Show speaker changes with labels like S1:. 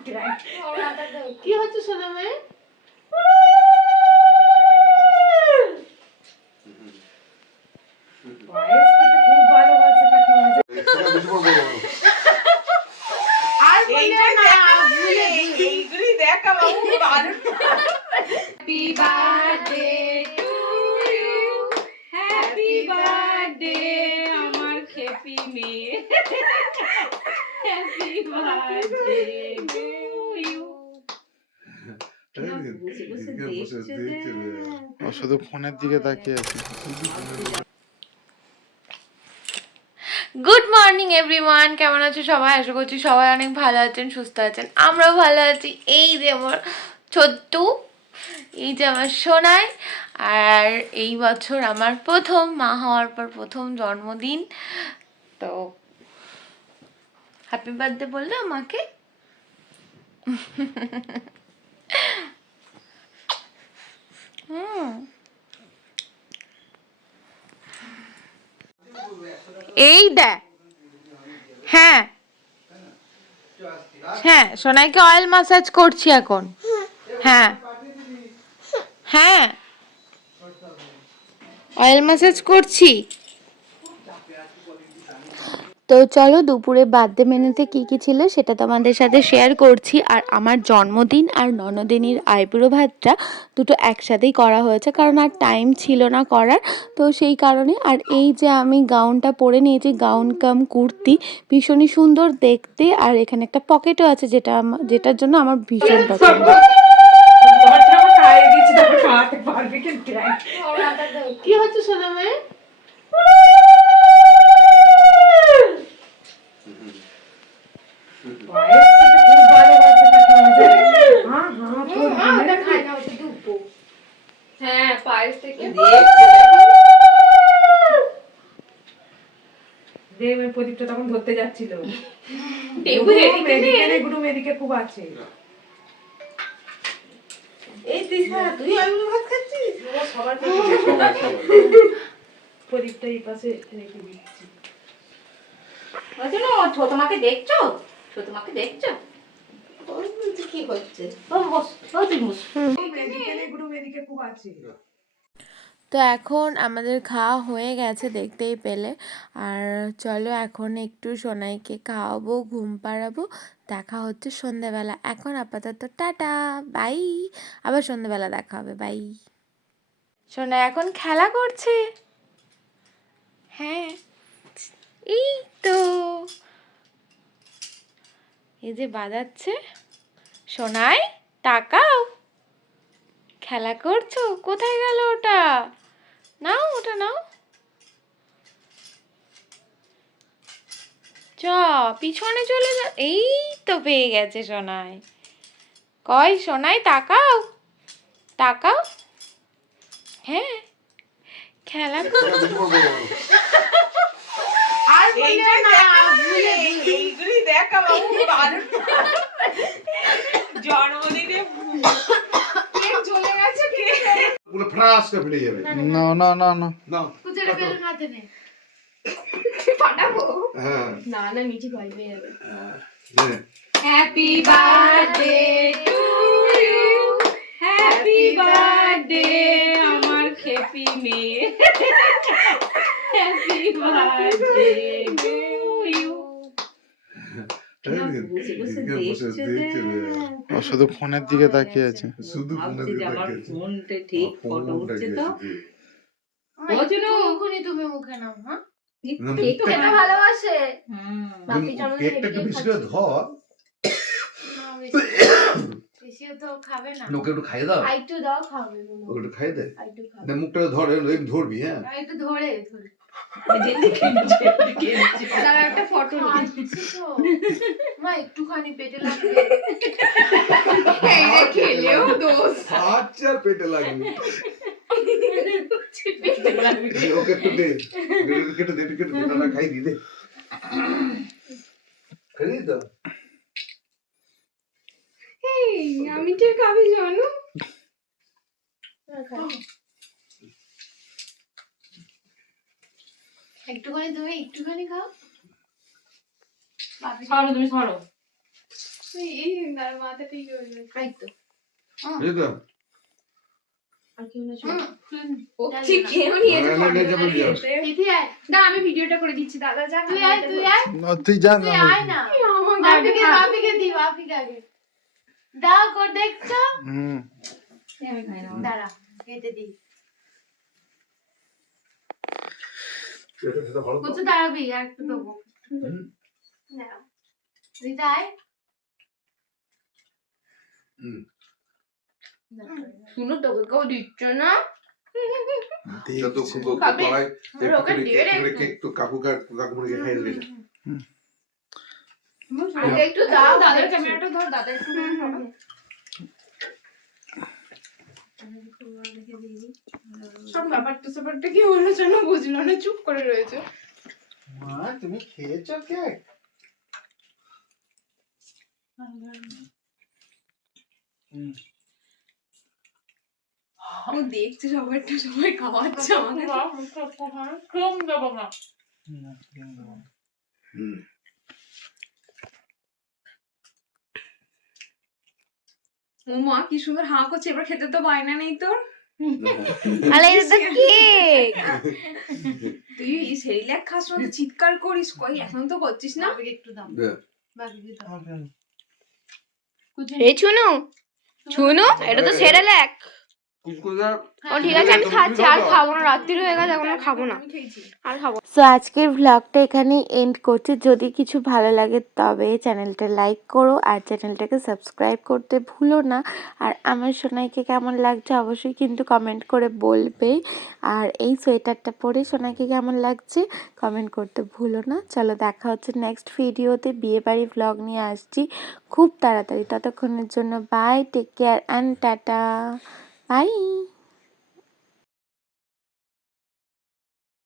S1: কি হচ্ছে সোনা মেয়ে হ্যাপি বার্থডে আমার খেপি মেয়ে।
S2: শুধু ফোনের দিকে তাকিয়ে
S3: গুড মর্নিং এভরিওয়ান কেমন আছো সবাই? আশা করছি সবাই অনেক ভালো আছেন, সুস্থ আছেন। আমরাও ভালো আছি। এই যে আমার ছোট্টু, এই যে আমার সোনাই, আর এই বছর আমার প্রথম মা হওয়ার পর প্রথম জন্মদিন। তো হ্যাপি বার্থডে বললে আমাকে। এই দেখ। হ্যাঁ। হ্যাঁ সোনাইকে অয়েল মাসাজ করছি এখন। হ্যাঁ। হ্যাঁ। অয়েল মাসাজ করছি। তো চলো দুপুরে বার্থডে মেনুতে কী কী ছিল সেটা তোমাদের সাথে শেয়ার করছি। আর আমার জন্মদিন আর ননদিনীর আইবুড়ো ভাতটা দুটো একসাথেই করা হয়েছে কারণ আর টাইম ছিল না করার। তো সেই কারণে আর এই যে আমি গাউনটা পরে নিয়েছি গাউন কাম কুর্তি ভীষণই সুন্দর দেখতে। আর এখানে একটা পকেটও আছে যেটা যেটার জন্য আমার ভীষণ পছন্দ।
S1: ঘরটা আমার খাইয়ে হ্যাঁ
S3: পায়েস থেকে
S1: প্রদীপটা তখন ধরতে যাচ্ছিল। গুরু খুব আছে।
S4: এই তুই ভাত খাচ্ছিস?
S1: সবার প্রদীপটা এই পাশে রেখে দিচ্ছি।
S5: ছো তোমাকে দেখছ? ছো তোমাকে দেখছ?
S4: কি হচ্ছে?
S5: ও বস ও তুই বস
S1: মেডিকেলে এদিকে খুব আছে।
S3: তো এখন আমাদের খাওয়া হয়ে গেছে দেখতেই পেলে। আর চলো এখন একটু সোনাইকে খাওয়াবো ঘুম পাড়াবো। দেখা হচ্ছে সন্ধেবেলা। এখন আপাতত টাটা বাই। আবার সন্ধেবেলা দেখা হবে বাই। সোনাই এখন খেলা করছে? হ্যাঁ। এই তো। এই যে বাজাচ্ছে। সোনাই তাকাও। খেলা করছ? কোথায় গেল ওটা? নাও ওটা নাও। চ পিছনে চলে যা। এই তো পেয়ে গেছে সোনাই। কয় সোনাই তাকাও। তাকাও। হ্যাঁ। খেলা করছ
S1: আর বললে না ভুলে
S4: এইগুলি দেখা বাবু দারুণ জন্মদিনে চলে গেছে
S6: পুরো ফ্রাস করে ফেলে যাবে
S2: না না। না না
S6: না
S3: কুচের বেলুন হাতে নে
S6: হ্যাঁ।
S3: না না নিচে ভয় পেয়ে যাবে।
S6: হ্যাঁ,
S3: happy birthday to you happy birthday আমার খেপি মেয়ে।
S5: দেখছে
S6: দেখছে রে।
S2: ও শুধু ফোনের দিকে তাকিয়ে আছে।
S6: শুধু ফোনের দিকে তাকিয়ে আছে।
S5: ফোনটা ঠিক ফটো উঠছে তো।
S3: তুমি মুখে নাও হ্যাঁ? ভালোবাসে?
S6: কেকটা একটু বেশি করে ধর। ওকে একটু খাইয়ে দাও।
S3: একটু দাও খাবে
S6: ওকে একটু খাইয়ে দে।
S3: একটু খাবে।
S6: মুখটা ধর ধরবি হ্যাঁ?
S3: একটু ধরে ধরে। একটা ফটো মা একটুখানি পেটে লাগবে। খেলেও দোষ।
S6: আচ্ছা পেটে লাগবে। ওকে একটু দে কেটে দে কেটে দে না খাই দি দে। খাই তো।
S3: আমি ঠিক খাবি জানো একটুখানি তুমি একটুখানি খাও।
S5: সরো তুমি সরো
S4: এই মাথা ঠিক হয়ে
S1: তো।
S6: এই তো।
S4: আমি ভিডিওটা করে দিচ্ছি দাদা যা তুই আয় তুই আয়।
S2: না, তুই যা
S4: তুই
S2: না
S4: আয় না। বাপিকে বাপিকে দি বাপিকে আগে। দাও কর দেখছ?
S2: হুম।
S4: দাঁড়া কেটে দি
S6: সেটা ভালো তো।
S4: দাঁড়াবি আর একটু দেবো দাঁড়াও। দিদা
S6: হুম।
S1: শুনো তোকে কেউ দিচ্ছ না
S6: এটা তো
S2: দেখছে
S6: খুব
S4: খাবি?
S6: কড়াই
S4: ওকে
S6: একটু
S4: দিয়ে রে
S6: করে
S4: একটু।
S6: কেক তো কাকু কাকুমণিকে খাইয়ে দিবি
S4: আগে একটু দাও দাদার ক্যামেরাটা ধর দাদা একটু সব ব্যাপারটা স্যাপারটা কি হলো যেন বুঝলো না চুপ করে রয়েছে।
S2: মা তুমি খেয়েছো কেক?
S4: আমি দেখছি সবারটা সবাই খাওয়াচ্ছে আমাকে
S6: হুম।
S4: ও মা কি সুন্দর হাঁ করছে এবার খেতে তো বায়না নেই তোর।
S3: আরে এটা তো কেক
S4: তুই সেরিল্যাক খাস মতো চিৎকার করিস কই এখন তো করছিস না? একটু দাম
S6: দে।
S3: এই ছুনু ছুনু এটা তো সেরা
S6: কুচকুচা
S3: রাত্রি হয়ে গেছে এখন আর খাব না।
S4: আমি খেয়েছি।
S3: আর খাব সো আজকের ভ্লগটা এখানে এন্ড করছি। যদি কিছু ভালো লাগে তবে চ্যানেলটা লাইক করো আর চ্যানেলটাকে সাবস্ক্রাইব করতে ভুলো না। আর আমার সোনাইকে কেমন লাগছে অবশ্যই কিন্তু কমেন্ট করে বলবে। আর এই সোয়েটারটা পরে সোনাইকে কেমন লাগছে কমেন্ট করতে ভুলো না। চলো দেখা হচ্ছে নেক্সট ভিডিওতে বিয়ে বাড়ি ভ্লগ নিয়ে আসছি। খুব তাড়াতাড়ি। ততক্ষণের জন্য bye take care and tata bye